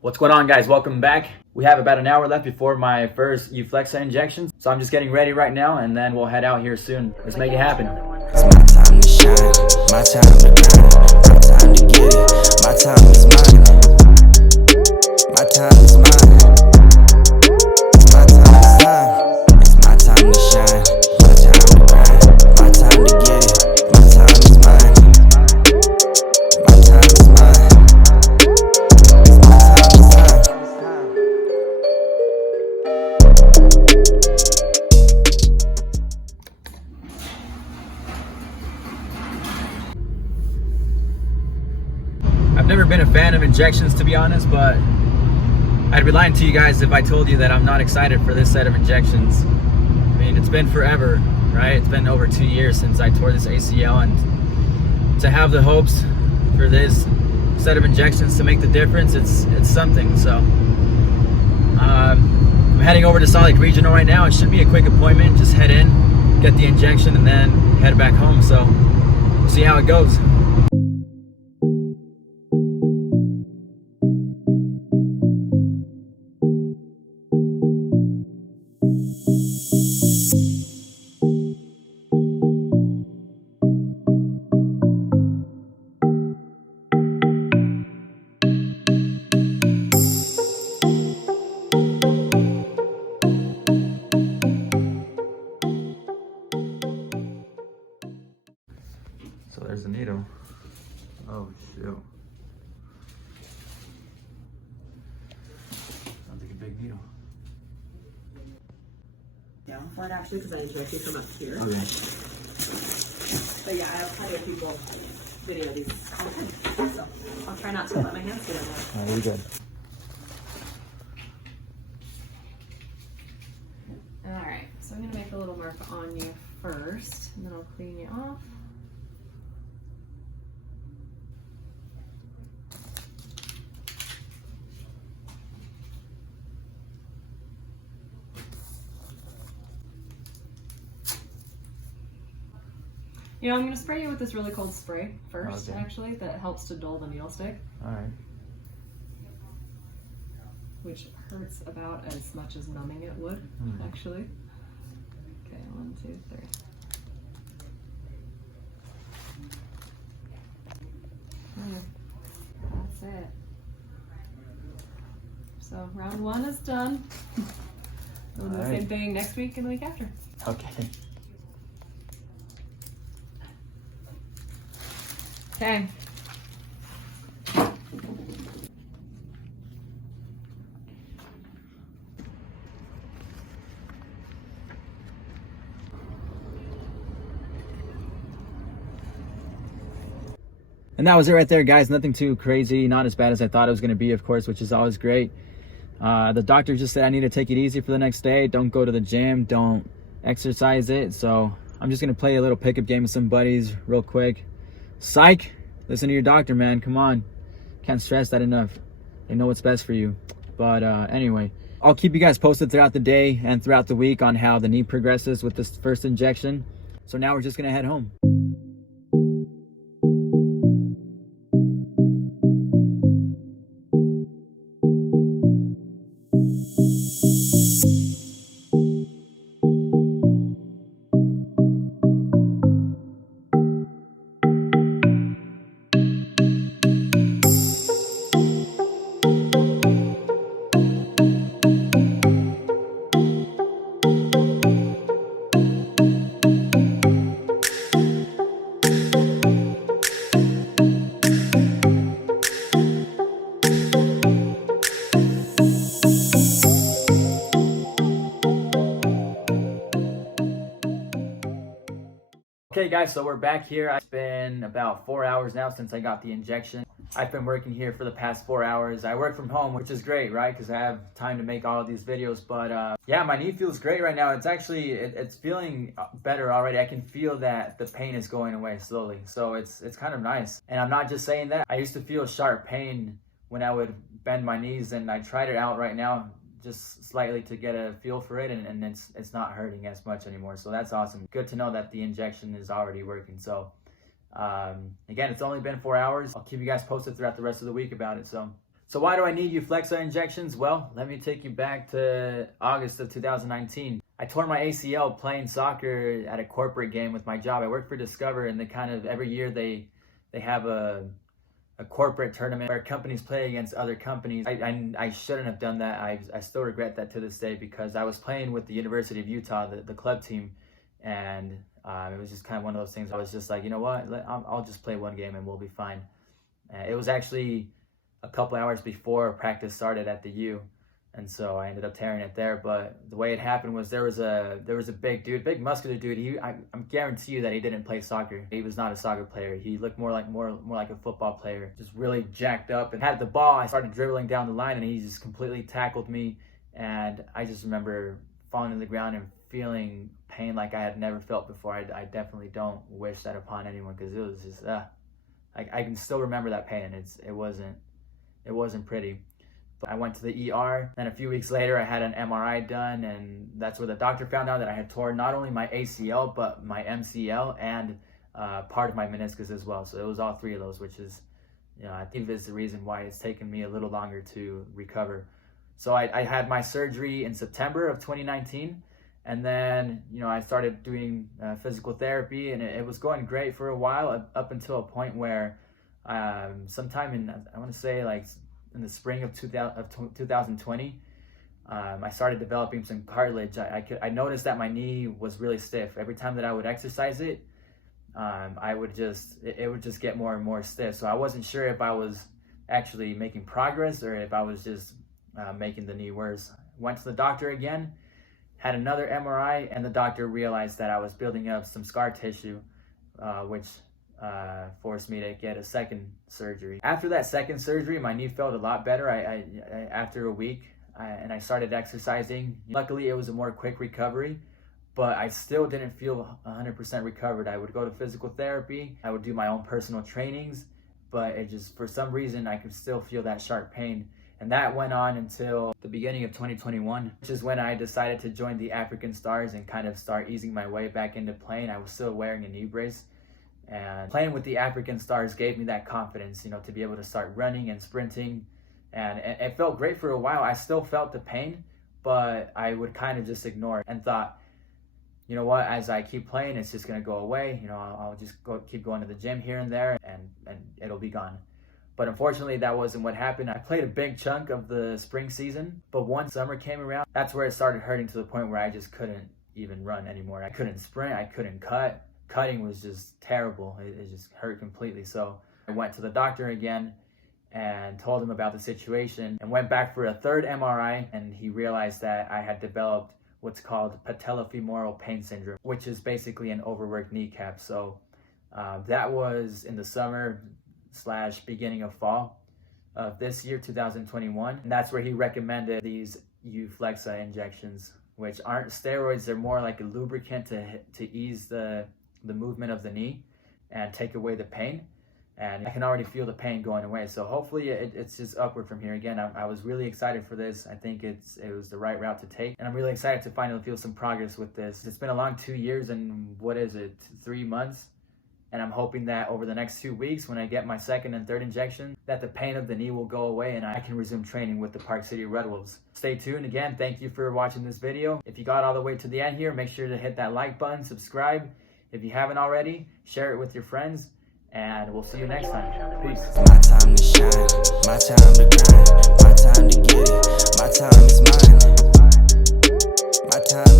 What's going on, guys? Welcome back. We have about an hour left before my first Euflexxa injection, so I'm just getting ready right now, and then we'll head out here soon. Let's make it happen. It's my time to shine, my time to grind, my time to get it, my time is mine, my time is mine, it's my time to shine, it's my time to shine, my time to grind, my time to get it, my time is mine, my time is mine, it's my time to shine. I've never been a fan of injections, to be honest, but I'd be lying to you guys if I told you that I'm not excited for this set of injections. I mean, it's been forever, right? It's been over 2 years since I tore this ACL, and to have the hopes for this set of injections to make the difference, it's something. So I'm heading over to Salt Lake Regional right now. It should be a quick appointment. Just head in, get the injection, and then head back home. So we'll see how it goes. So there's the needle. Oh shoot. Sounds like a big needle. Yeah, one actually, because I inject you from up here. Okay. But yeah, I have plenty of people video these all the time, so I'll try not to let my hands get in there. Alright, you're good. Alright, so I'm going to make a little mark on you first, and then I'll clean you off. You know, I'm going to spray you with this really cold spray first, Okay. actually, that helps to dull the needle stick, Alright. which hurts about as much as numbing it would, actually. Okay, 1, 2, 3. That's it. So round 1 is done. We'll do the same thing next week and the week after. Okay. Okay. And that was it right there, guys. Nothing too crazy, not as bad as I thought it was going to be, of course, which is always great. The doctor just said I need to take it easy for the next day. Don't go to the gym, don't exercise it. So I'm just going to play a little pickup game with some buddies real quick. Psych, listen to your doctor, man. Come on. Can't stress that enough. They know what's best for you. But anyway, I'll keep you guys posted throughout the day and throughout the week on how the knee progresses with this first injection. So now we're just going to head home. Okay guys, so we're back here. It's been about 4 hours now since I got the injection. I've been working here for the past 4 hours. I work from home, which is great, right? Because I have time to make all of these videos. But yeah, my knee feels great right now. It's actually, it's feeling better already. I can feel that the pain is going away slowly. So it's kind of nice. And I'm not just saying that. I used to feel sharp pain when I would bend my knees, and I tried it out right now just slightly to get a feel for it, and it's not hurting as much anymore. So that's awesome. Good to know that the injection is already working. So again, it's only been 4 hours. I'll keep you guys posted throughout the rest of the week about it. So So why do I need Euflexxa injections? Well, let me take you back to August of 2019. I tore my ACL playing soccer at a corporate game with my job. I work for Discover, and they kind of every year they have a corporate tournament where companies play against other companies. I shouldn't have done that. I still regret that to this day, because I was playing with the University of Utah, the club team, and it was just kind of one of those things. I was just like, you know what, I'll just play one game and we'll be fine. It was actually a couple hours before practice started at the U, and so I ended up tearing it there. But the way it happened was there was a big muscular dude. I'm guarantee you that he didn't play soccer. He was not a soccer player. He looked more like a football player, just really jacked up and had the ball. I started dribbling down the line and he just completely tackled me, and I just remember falling to the ground and feeling pain like I had never felt before. I definitely don't wish that upon anyone, because it was just I can still remember that pain. It wasn't pretty. But I went to the ER, and a few weeks later I had an MRI done, and that's where the doctor found out that I had torn not only my ACL but my MCL and part of my meniscus as well. So it was all three of those, which is, I think is the reason why it's taken me a little longer to recover. So I had my surgery in September of 2019, and then I started doing physical therapy, and it was going great for a while, up until a point where sometime in, I want to say like in the spring of 2020, I started developing some cartilage. I noticed that my knee was really stiff. Every time that I would exercise it, it would just get more and more stiff. So I wasn't sure if I was actually making progress or if I was just making the knee worse. Went to the doctor again, had another MRI, and the doctor realized that I was building up some scar tissue, which forced me to get a second surgery. After that second surgery, my knee felt a lot better. After a week, and I started exercising. Luckily, it was a more quick recovery, but I still didn't feel 100% recovered. I would go to physical therapy. I would do my own personal trainings, but it just, for some reason, I could still feel that sharp pain. And that went on until the beginning of 2021, which is when I decided to join the African Stars and kind of start easing my way back into playing. I was still wearing a knee brace. And playing with the African Stars gave me that confidence, to be able to start running and sprinting. And it felt great for a while. I still felt the pain, but I would kind of just ignore it and thought, you know what, as I keep playing, it's just going to go away. I'll just keep going to the gym here and there, and it'll be gone. But unfortunately, that wasn't what happened. I played a big chunk of the spring season, but once summer came around, that's where it started hurting, to the point where I just couldn't even run anymore. I couldn't sprint, I couldn't cut. Cutting was just terrible. It just hurt completely. So I went to the doctor again and told him about the situation, and went back for a third MRI, and he realized that I had developed what's called patellofemoral pain syndrome, which is basically an overworked kneecap. So that was in the summer / beginning of fall of this year, 2021. And that's where he recommended these Euflexxa injections, which aren't steroids. They're more like a lubricant to ease the movement of the knee and take away the pain. And I can already feel the pain going away. So hopefully it's just upward from here. Again, I was really excited for this. I think it was the right route to take. And I'm really excited to finally feel some progress with this. It's been a long 2 years and 3 months. And I'm hoping that over the next 2 weeks, when I get my second and third injection, that the pain of the knee will go away and I can resume training with the Park City Red Wolves. Stay tuned. Again, thank you for watching this video. If you got all the way to the end here, make sure to hit that like button, subscribe. If you haven't already, share it with your friends, and we'll see you next time. Peace. My time to shine, my time to grind, my time to get it, my time is mine. My time